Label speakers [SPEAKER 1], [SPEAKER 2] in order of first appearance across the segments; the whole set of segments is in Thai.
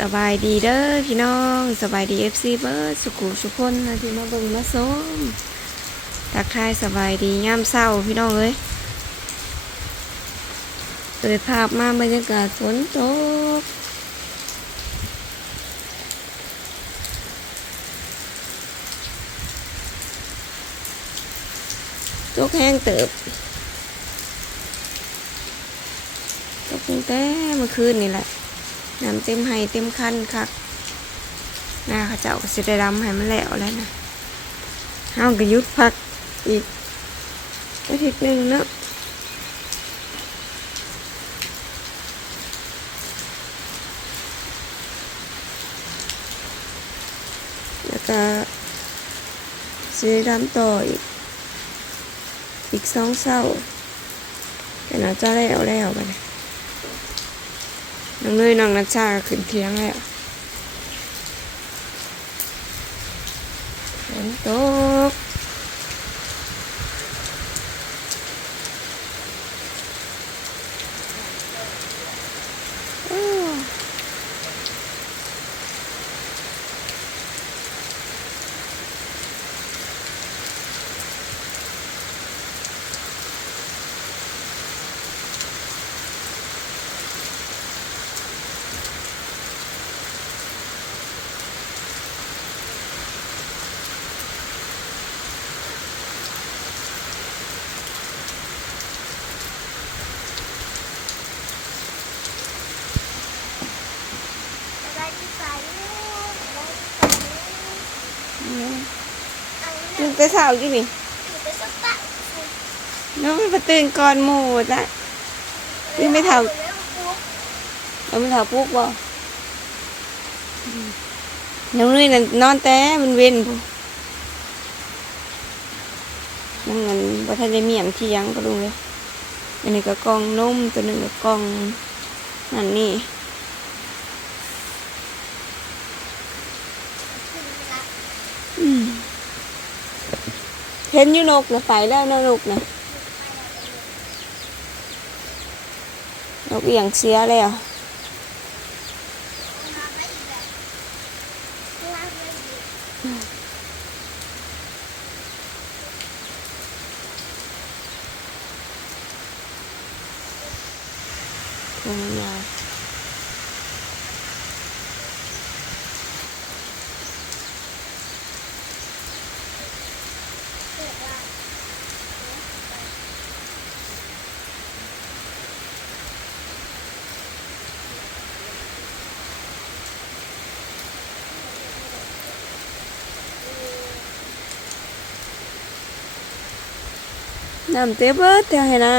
[SPEAKER 1] สบายดีเด้อพี่น้องสบายดีเอฟซีเบิร์ดสุขุสุขคนนะที่มาเบิ่งมาส้มทักทายสบายดีย่ามเศร้าพี่น้องเอ้ยเปิดภาพมาบรรยากาศฝนตกตกแห้งเติบตกตั้งแต่เมื่อคืนนี่แหละ น้ำเต็มให้เต็มคันคักหน้าเขาเจ้าก็สิได้ดำให้มันแล้วแล้วนะเฮาก็ยุดพักอีกอาทิตย์หนึ่งเนาะแล้วก็สิได้ดำต่ออีกอีกสองเศร้าแต่น่าจะแล้วแล้วไปเลย น้องนุ้ยน้องนัชชาขึ้นเทียงแล้วฝนตกโอ้ ตื่นแต่เช้าจินี่น้องไปตื่นก่อนหมู่จ้ะตื่นไม่เท่าเราไม่เท่าปุ๊กบ่น้องนุ้ยน่ะนอนแต่มันเว้นผู้นั่งเงินบ่ทันได้เมียมเที่ยงก็ดูเลยอันนี้ก็กล่องนมตัวหนึงก็กล่องนั่นนี่ อืมเห็นอยู่นกนะไปแล้วนะนกนะนกเอียงเสียแล้วลง น้ำเต็มเบิดเท่าไหร่นะ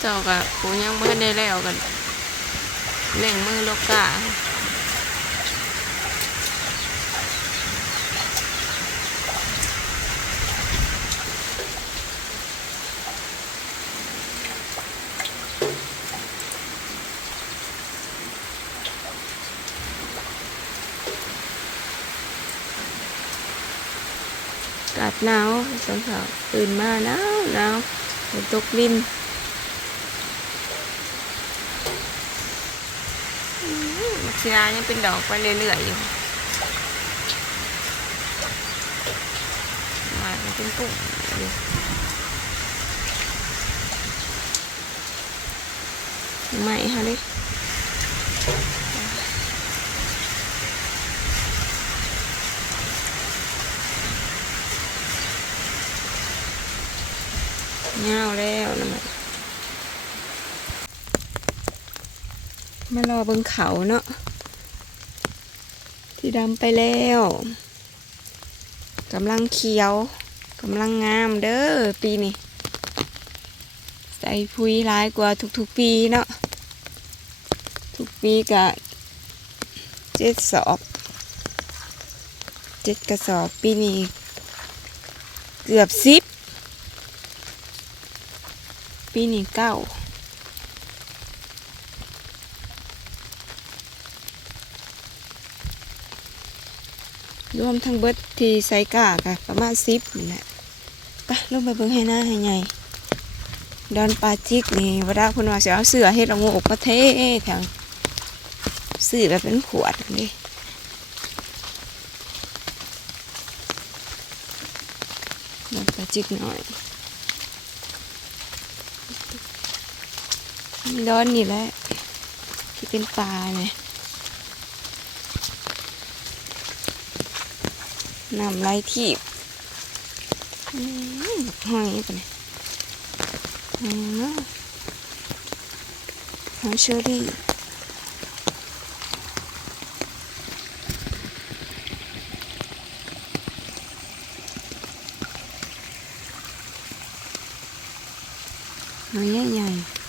[SPEAKER 1] เจ้ากับกูยังไม่ได้แล้วกันเล่งมือลกกา อากาศหนาวสองสาวตื่นมาหนาวหนาวฝนตกลินมักเสียยังเป็นดอกไปเรื่อยๆอยู่มามันเป็นกุ้งอยู่ไม่ฮะดิ เงาแล้วนะมันมารอเบิงเขาเนาะที่ดำไปแล้วกำลังเขียวกำลังงามเด้อปีนี้ใส่พุยร้ายกว่าทุกๆปีเนาะทุกปีกะเจ็ดสอบเจ็ดกระสอบปีนี้เกือบสิบ ปีนี้เก้ารวมทั้งเบิดที่ใส่กากะประมาณสิบนี่แหละไปลงไปเบิ่งให้หน้าให้ใหญ่ดอนปลาจิกนี่วดาคุณว่าสิเอาเสือเฮ็ดเอางูอกมาเทศแถงซื้อแบบเป็นขวดนี่ดอนปลาจิกหน่อย ดอนนี่แหละที่เป็นปลาเนี่ยนำไหลทีบห้อยไปเลยอืมหอยเชอรี่หอยใหญ่ๆ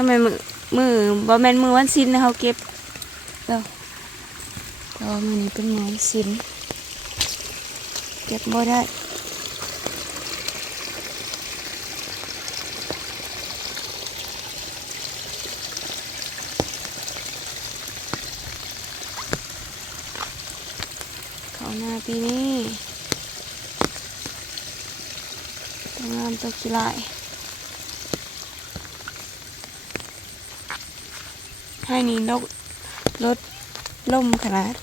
[SPEAKER 1] ทำไมมือมือบ่แมนมือวันสินนะเขาเก็บแล้วแต่ว่ามือนี้เป็นมือวันสินเก็บบ่ได้เขาหน้าปีนี้ตัวงามตัวขี้ลา ให้นี่นกรถล่มขนาด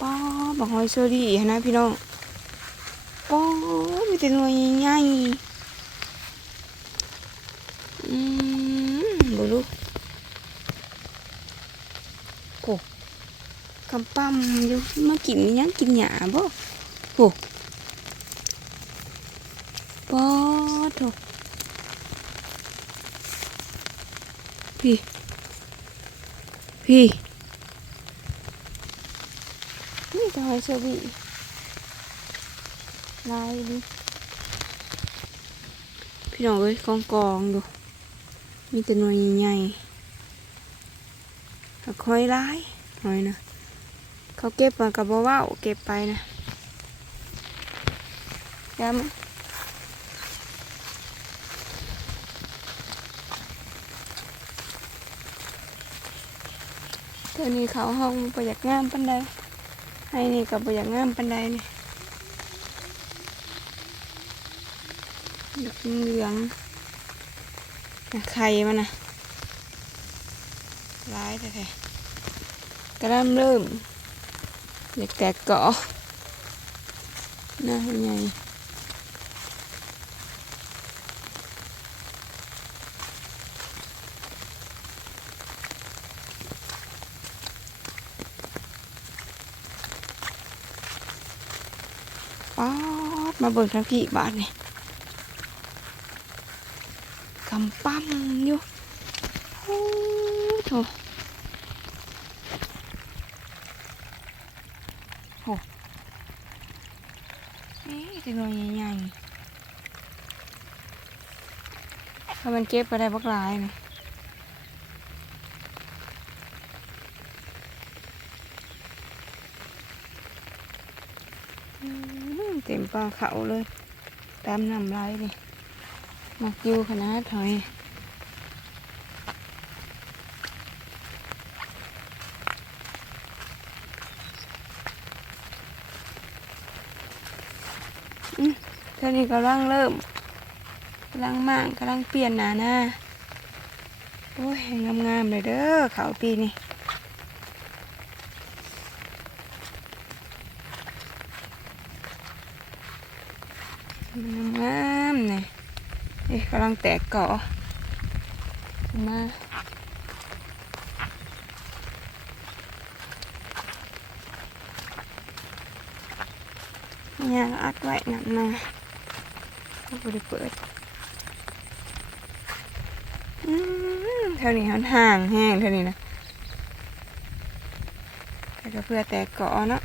[SPEAKER 1] ป้อบักหอยเชอรี่หั้นนะพี่น้องป้อมีแต่หน่วยใหญ่อืมบ่รู้โอ้กำปั้มอยู่มากินยังกินหญ้าบ่โอ้ ปอโถพี่ พี่ นี่ก็หอยเชอรี่ลายดิพี่น้องเอ้ยกองกองดู มีแต่หน่วยใหญ่ๆหักหอยลายหอยนะ เขาเก็บมากับบ่าวเก็บไปนะยา มนเท่านี้เขาห้องประหยัดงามปันใดให้นี่กับอยากงามปันไดนี่ดอกเหลืองไข่มันนะร้ายแต่ๆกระเริ่มเริ่มอยากแตกเกาะน้าใหญ่ป๊อด มาเบิกทางพี่บาทนี่กำปั้มอยู่โอ้โถโหนี่ตัวน้อยใหญ่ๆถ้ามันเก็บก็ได้บักหลายนี่อืม เต็มปลาเขาเลย ตามน้ำไหลนี่มักอยู่ขนาดถอยอืมเท่านี้กำลังเริ่มกำลังมากกำลังเปลี่ยนหนาหน้าโอ้ยงามๆเลยเด้อเขาปีนี้ งามๆเนี่ยเอ๊ะกำลังแตกเกาะมาย่างอัดไว้นั่นนะเขาไม่ได้เปิดอืมเท่านี้มันห่างแห้งเท่านี้นะแต่ก็เพื่อแตกเกาะเนาะ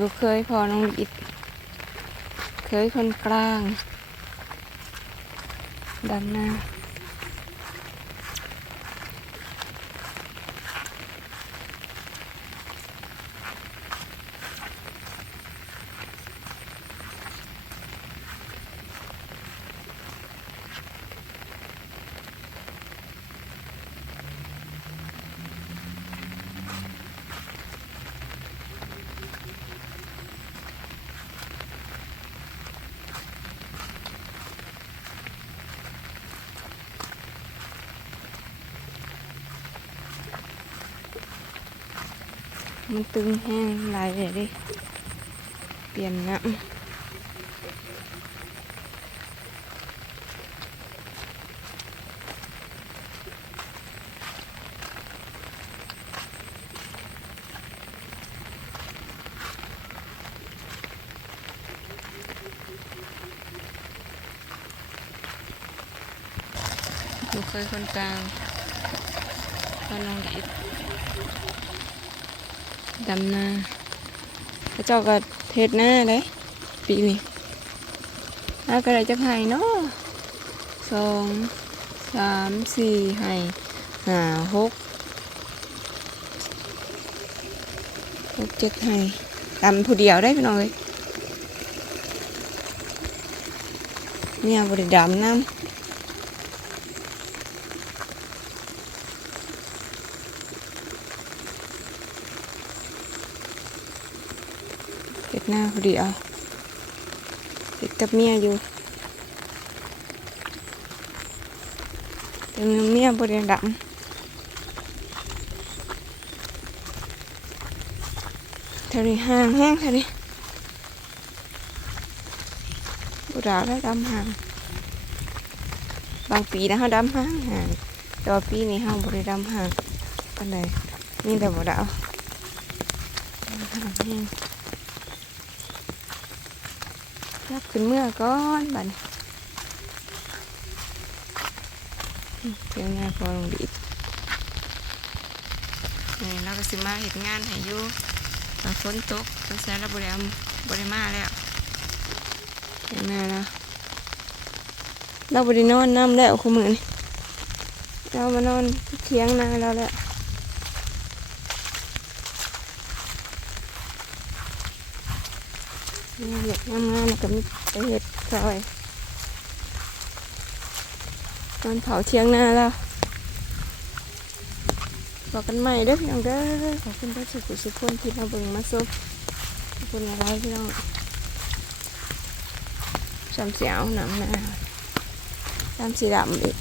[SPEAKER 1] ลูกเคยพอน้องอิดเคยคนกลางดำหน้า มันตึงแห้งหลายเลยดิ เปลี่ยนน้ำลูกเคยคนกลางพอน้องอิด ดำนาพระเจ้าก็เทศหน้าเลยปีนี้น่าก็ได้จะไห้เนาะสองสามสี่ไห้ห้าหกหกเจ็ดไห้ดำผู้เดียวได้พี่น้องเลยเนี่ยบริดำน้ำ เฮ็ดหน้าผู้เดียวเฮ็ดกับเมียอยู่แต่เมียบริดำเท่านี้ห่างแห้งเท่านี้บุดาวแล้วดำห่าง บางปีนะเขาดำห่างห่างแต่ว่าปีนี้เขาบริดำห่างปานใดมีแต่บุดาวห่างแห้ง รับขึ้นเมื่อก่อนบัดนเที่ยวงานพอลงดีนี่เราก็สิมาเห็นงานให้อยู่ตอนฝนตกตอนแสเราบริมบริมาแล้วเห็นหน้าแล้วเราบรินอนน้ำแล้วคุณมือนี่เรามานอนเทียงนาเราแล้ว เห็ดงามๆแล้วก็มีเห็ดซอยตอนเผาเทียงนาแล้วบอกกันใหม่เด้อพี่น้องเด้อขอบคุณพระสุขุสุขคนที่มาเบิ่งมาซุบขอบคุณอะไรพี่น้องสามเสียวหนังหน้าสามสีดำอีก